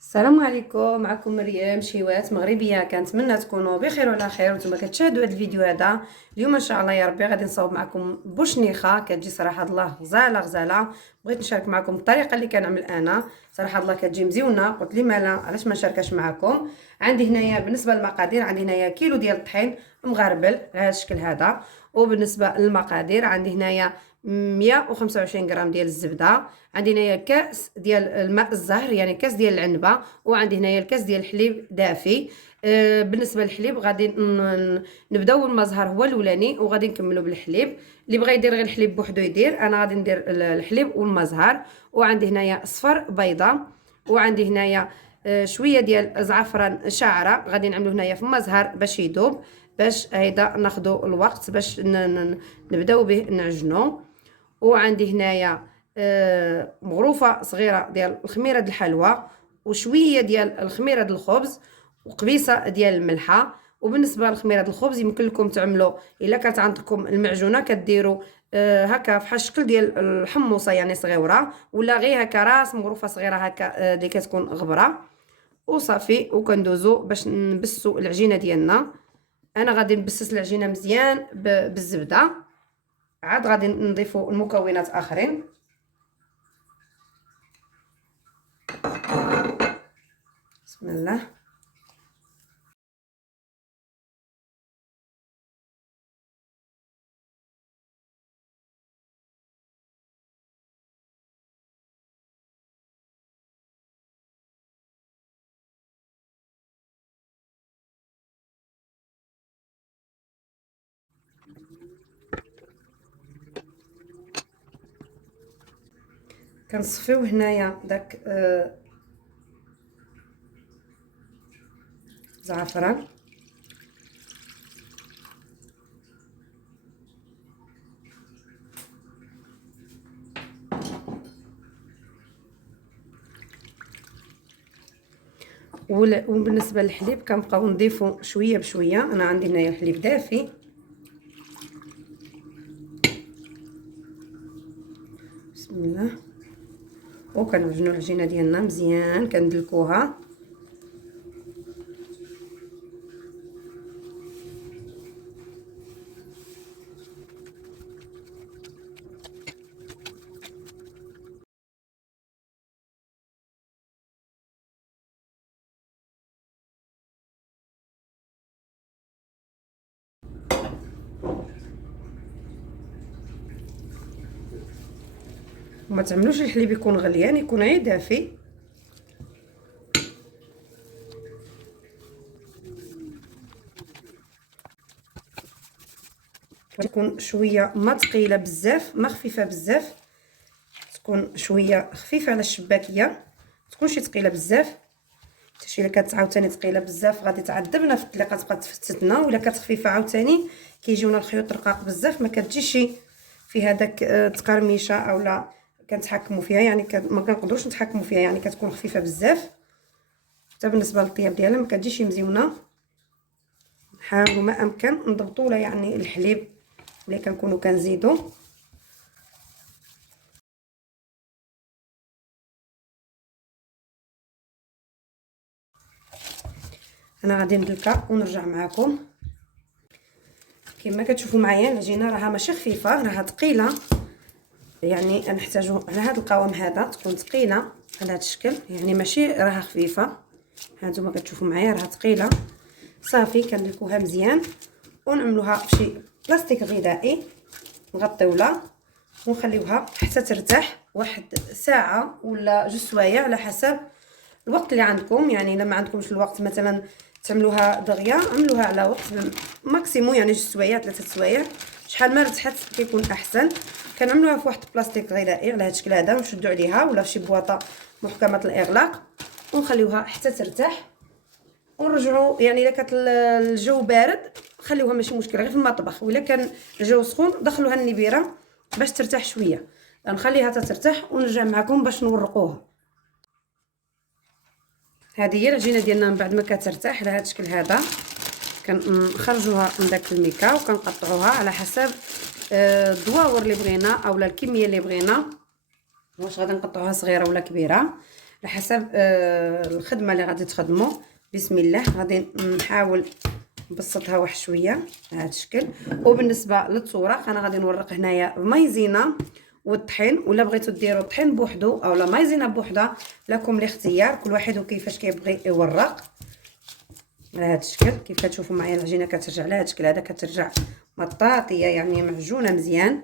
السلام عليكم. معكم مريم شيوات مغربيه. كنتمنى تكونوا بخير وعلى خير وانتم كتشاهدوا هذا الفيديو. هذا اليوم ان شاء الله يا ربي غادي نصاوب معكم بوشنيخه كتجي صراحه الله غزاله غزاله. بغيت نشارك معكم الطريقه اللي كنعمل انا، صراحه الله كتجي مزيونه. قلت لي مالا علاش ما نشاركش معكم. عندي هنايا بالنسبه للمقادير، عندي هنايا كيلو ديال الطحين مغربل على هذا الشكل هذا. وبالنسبه للمقادير عندي هنايا 125 غرام ديال الزبده، عندي هنايا كاس ديال الماء الزهر يعني كاس ديال العنبه، وعندي هنايا الكاس ديال الحليب دافي. بالنسبه للحليب غادي نبداو بالمزهر هو الاولاني وغادي نكملوا بالحليب. اللي بغى يدير غير الحليب بوحدو يدير، انا غادي ندير الحليب والمزهر. وعندي هنايا صفر بيضه، وعندي هنايا شويه ديال زعفران شاعره غادي نعملو هنايا في المزهر باش يذوب، باش هيدا ناخذوا الوقت باش نبداو به نعجنو. وعندي هنايا مغروفه صغيره ديال الخميره ديال الحلوى، وشويه ديال الخميره ديال الخبز، وقبيصه ديال الملحه. وبالنسبه للخميره ديال الخبز يمكن لكم تعملوا الا كانت عندكم المعجونه كديروا هكا فحال الشكل ديال الحموصه يعني صغيره، ولا غير هكا راس مغروفه صغيره هكا اللي كتكون غبره. وصافي وكندوزو باش نبسو العجينه ديالنا. انا غادي نبسس العجينه مزيان بالزبده، عاد غادي نضيفوا المكونات اخرين. بسم الله. كنصفيو هنايا داك زعفران، وبالنسبه للحليب كنبقاو نضيفو شويه بشويه. انا عندي هنايا الحليب دافي. بسم الله. وكنعجنوا العجينه ديالنا مزيان كندلكوها. وما تعملوش الحليب يكون غليان، يكون غير دافي. تكون شويه ما ثقيله بزاف ما خفيفه بزاف، تكون شويه خفيفه على الشباكيه، تكونش ثقيله بزاف. حتى الا كانت عاوتاني ثقيله بزاف غادي تعذبنا في الطليقه تبقى تفتتنا، ولا كانت خفيفه عاوتاني كيجيونا الخيوط رقاق بزاف ما كتجيش في هذاك تقرميشه اولا كنتحكموا فيها، يعني ما كنقدروش نتحكموا فيها، يعني كتكون خفيفه بزاف. حتى بالنسبه للطياب ديالها ما كتجيش مزيونه. نحاولوا ما امكن نضبطوا لها يعني الحليب اللي كنكونوا كنزيدوا. انا غادي ندلكها ونرجع معكم. كما كتشوفوا معايا العجينه راها ماشي خفيفه، راها ثقيله، يعني نحتاجو على هذا القوام هذا تكون ثقيله على هذا الشكل، يعني ماشي راها خفيفه. هانتوما كتشوفوا معايا راها ثقيله. صافي كندلكوها مزيان ونعملوها فشي بلاستيك غذائي نغطيوها ونخليوها حتى ترتاح واحد ساعه ولا جوج سوايع على حسب الوقت اللي عندكم. يعني الا ما عندكمش الوقت مثلا تعملوها دغيا، عملوها على وقت ماكسيموم يعني جوج سوايع 3 سوايع، شحال ما رتحت كيكون احسن. كنعملوها في واحد بلاستيك غذائي على هذا الشكل هذا ونشدوا عليها ولا في شي بواطه محكمه الاغلاق ونخليوها حتى ترتاح ونرجعوا. يعني الا كانت الجو بارد خليوها ماشي مشكل غير في المطبخ، ولا كان الجو سخون دخلوها النبيره باش ترتاح شويه. نخليها حتى ترتاح ونرجع معكم باش نورقوها. هذه هي العجينه ديالنا من بعد ما كترتاح على هذا الشكل هذا. كنخرجوها من داك الميكا وكنقطعوها على حسب الدواور اللي بغينا اولا الكميه اللي بغينا، واش غادي نقطعوها صغيره ولا كبيره. على حسب الخدمه اللي غادي تخدموا. بسم الله غادي نحاول نبسطها واحد شويه بهذا الشكل. وبالنسبه للتوراق انا غادي نورق هنايا مايزينا والطحين، ولا بغيتو ديروا الطحين بوحدو اولا مايزينا بوحدها، لكم الاختيار، كل واحد وكيفاش كيبغي يورق. على هذا الشكل كيف كتشوفوا معايا العجينه كترجع على هذا الشكل هذا، كترجع مطاطيه يعني معجونه مزيان.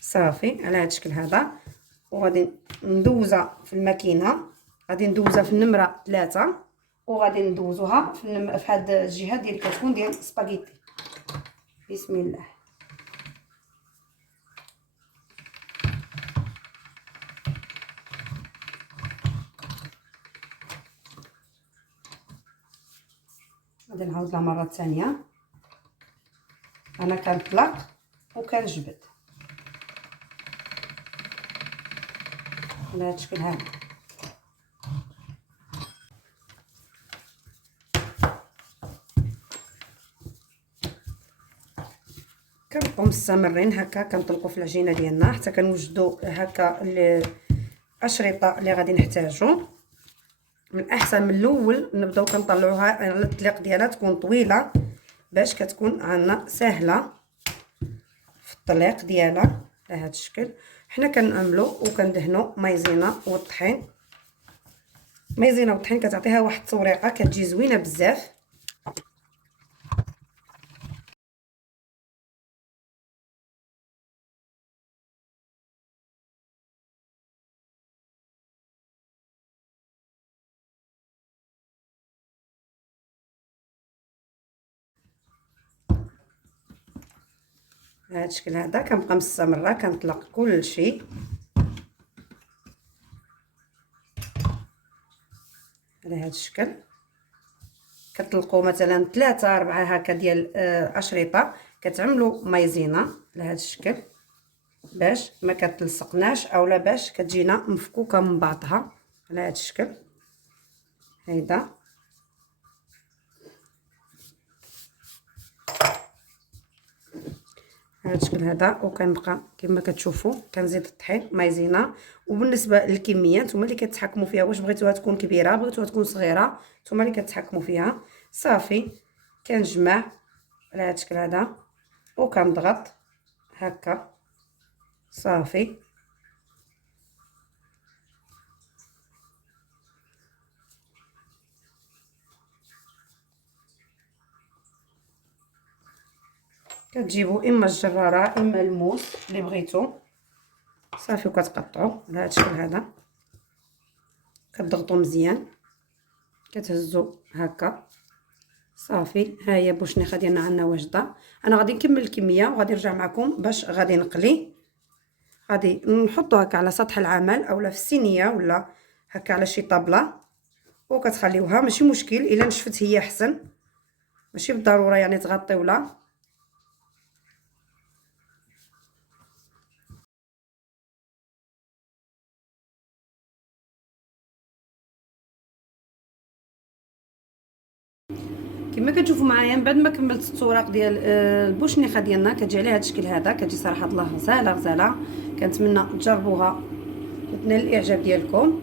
صافي على هذا الشكل هذا. وغادي ندوزها في الماكينه، غادي ندوزها في النمره 3 وغادي ندوزوها في هاد الجهه ديال كتكون ديال سباغيتي. بسم الله. غادي نعاود لها مره ثانيه. انا كنطلق وكنجبد على هذا الشكل هذا. كنبقاو مستمرين هكا كنطلقوا في العجينه ديالنا حتى كنوجدوا هكا الاشرطه اللي غادي نحتاجو. من الاحسن من الاول نبداو كنطلعوها على الطليق ديالها تكون طويله باش كتكون عندنا سهله في الطليق ديالها على هذا الشكل. حنا كنعملوا وكندهنوا مايزينا والطحين. مايزينا والطحين كتعطيها واحد التوريقه كتجي زوينه بزاف. بهذا الشكل هذا كنبقى مستمره كنطلق كل شيء على هذا الشكل. كتطلقوا مثلا 3 4 هكا ديال اشرطه، كتعملوا مايزينا على هذا الشكل باش ما كتلصقناش اولا باش كتجينا مفكوكه من بعضها على هذا الشكل هيدا. هذا الشكل هذا. وكنبقى كما كتشوفوا كنزيد الطحين مايزينا. وبالنسبه للكميه نتوما اللي كتحكموا فيها، واش بغيتوها تكون كبيره بغيتوها تكون صغيره، نتوما اللي كتحكموا فيها. صافي كنجمع على هذا الشكل هذا وكنضغط هكا صافي. كتجيبوا اما الجراره اما الموس اللي بغيتو صافي، وكتقطعوا على هذا الشكل هذا. كتضغطوا مزيان كتهزوا هكا صافي. ها هي بوشنيخه ديالنا عندنا واجده. انا غادي نكمل الكميه وغادي نرجع معكم باش غادي نقلي. غادي نحطو هكا على سطح العمل اولا في الصينيه ولا هكا على شي طابله، وكتخليوها ماشي مشكل الا نشفت هي احسن، ماشي بالضروره يعني تغطيولا. كما كتشوفوا معايا من بعد ما كملت التوراق ديال البوشنيخه ديالنا كتجي على هذا الشكل هذا، كتجي صراحه الله غزاله غزاله. كنتمنى تجربوها وتنال الاعجاب ديالكم.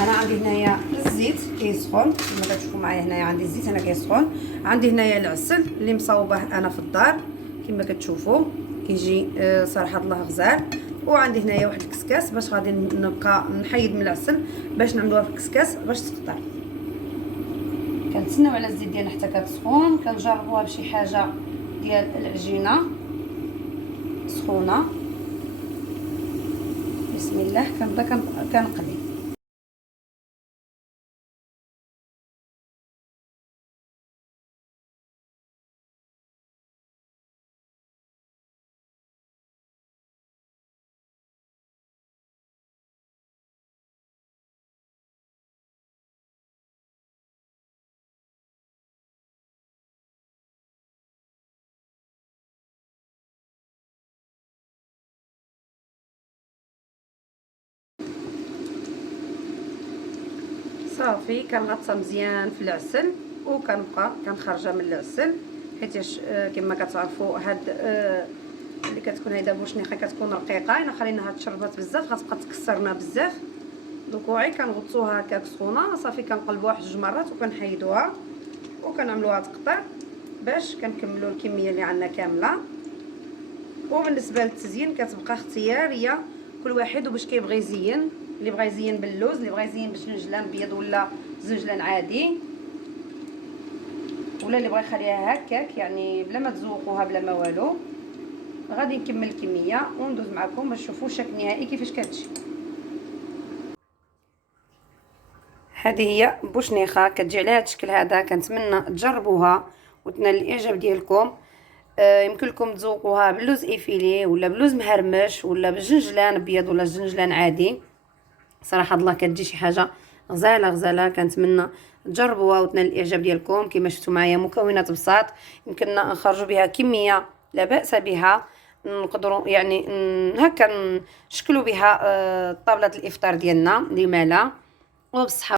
انا عندي هنايا الزيت كيسخن كما كتشوفوا معايا. هنايا عندي الزيت انا كيسخن. عندي هنايا العسل اللي مصاوبه انا في الدار كما كتشوفوا كيجي صراحه الله غزال. وعندي هنايا واحد الكسكاس باش غادي نبقى نحيد من العسل باش نعملوها في الكسكاس باش تفطر. كنتسناو على الزيت ديالنا حتى كتسخن. كنجربوها بشي حاجه ديال العجينه سخونه. بسم الله كنبدا كنقلي. صافي كنغطسها مزيان في العسل وكنبقى كنخرجها من العسل، حيت كما كتعرفوا هاد اللي كتكون هيدا بوشنيخه كتكون رقيقه، الا خليناها تشربات بزاف غتبقى تكسرنا بزاف. دوك واعي كنغطسوها هكاك سخونه، صافي كنقلبوها واحد 2 مرات وكنحيدوها وكنعملوها تقطع باش كنكملوا الكميه اللي عندنا كامله. وبالنسبه للتزيين كتبقى اختياريه كل واحد وباش كيبغي يزين، اللي بغى يزين باللوز، اللي بغى يزين بزنجلان ابيض ولا زنجلان عادي، ولا اللي بغى يخليها هكاك يعني بلا ما تزوقوها بلا ما والو. غادي نكمل الكميه وندوز معكم باش تشوفوا الشكل النهائي كيفاش كتجي. هذه هي بوشنيخه كتجي على هذا الشكل هذا، كنتمنى تجربوها وتنال الاعجاب ديالكم. يمكن لكم تذوقوها باللوز ايفيلي ولا باللوز مهرمش ولا بالجنجلان ابيض ولا الجنجلان عادي. صراحه الله كتجي شي حاجه غزاله غزاله، كنتمنى تجربوها وتنال الاعجاب ديالكم. كما شفتوا معايا مكونات بساط يمكننا نخرجوا بها كميه لا باس بها، نقدروا يعني هكا نشكلوا بها طاوله الافطار ديالنا، لما لا. وبصحه.